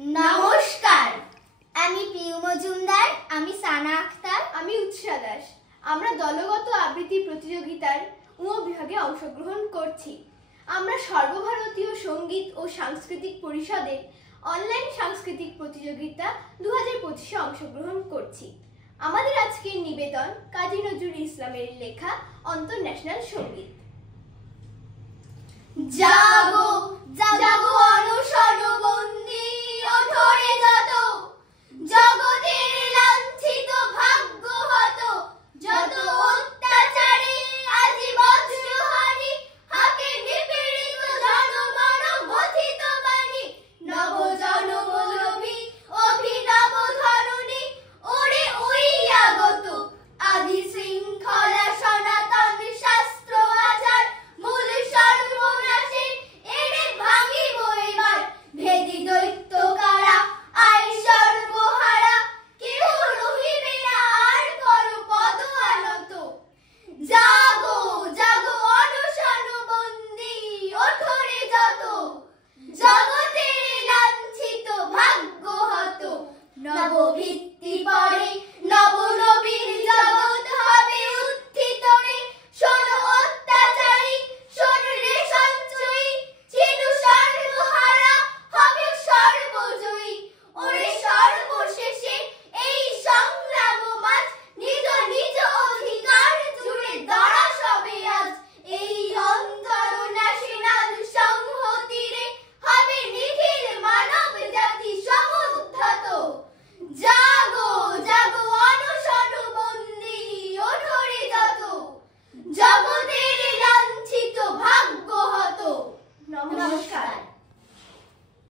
নমস্কার, আমি পিউ মজুমদার, আমি সানা আক্তার, আমি উৎসা দাস। আমরা দলগত আবৃত্তি প্রতিযোগিতার বিভাগে অংশগ্রহণ করছি। আমরা সর্বভারতীয় সঙ্গীত ও সাংস্কৃতিক পরিষদের অনলাইন সাংস্কৃতিক প্রতিযোগিতা 2025-এ অংশগ্রহণ করছি। আমাদের আজকের নিবেদন কাজী নজরুল ইসলামের লেখা অন্তর ন্যাশনাল সঙ্গীত। জাগো জাগো অনশন